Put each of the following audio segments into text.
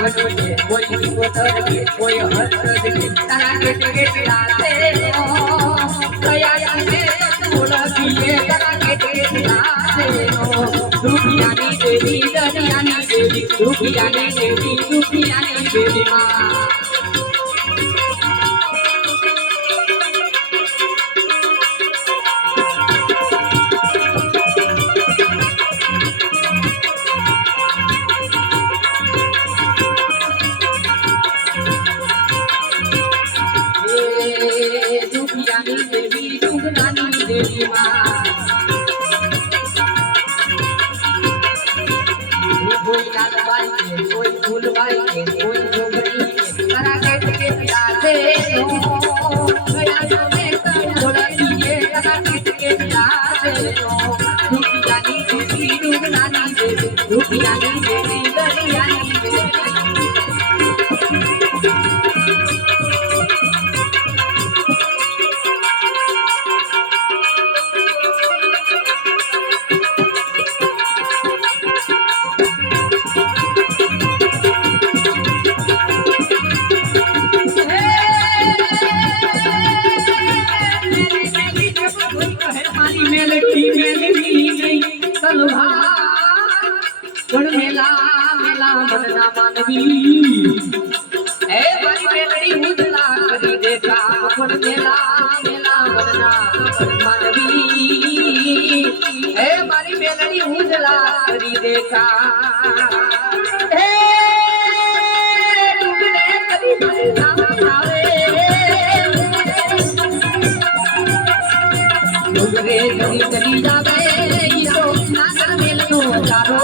કે કોઈ હર્ષદ કે તારા કેટ કેટલા છે કયા ને ઓળખીએ તારા કેટ કેટલા છે દુખિયાની દેવી દરિયાની દેવી, દુખિયાની દેવી માં. દુખિયાની દેવી કોઈ લાલબાઈ કે કોઈ ફૂલબાઈ કે કોઈ છોકરી કે છે નો દેવી મારી મેલડી મેલડી નહીં તલવાર પણ મેલા મેલા મનના માનવી હે મારી મેલડી ઉજલા કરી દેતા પણ મેલા મેલા મનના હે કરી ડુબને કદી મને આવે ડુંગરે ચડી ચડી જાવે ઈ તો નાગર મેલનો ચારો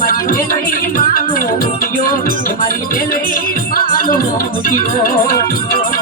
મારી મેલડી માનો મુટિયો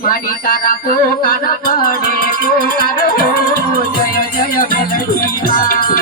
માડી તારા પોકાર પડે પોકાર હો જય જય મેલડી માં.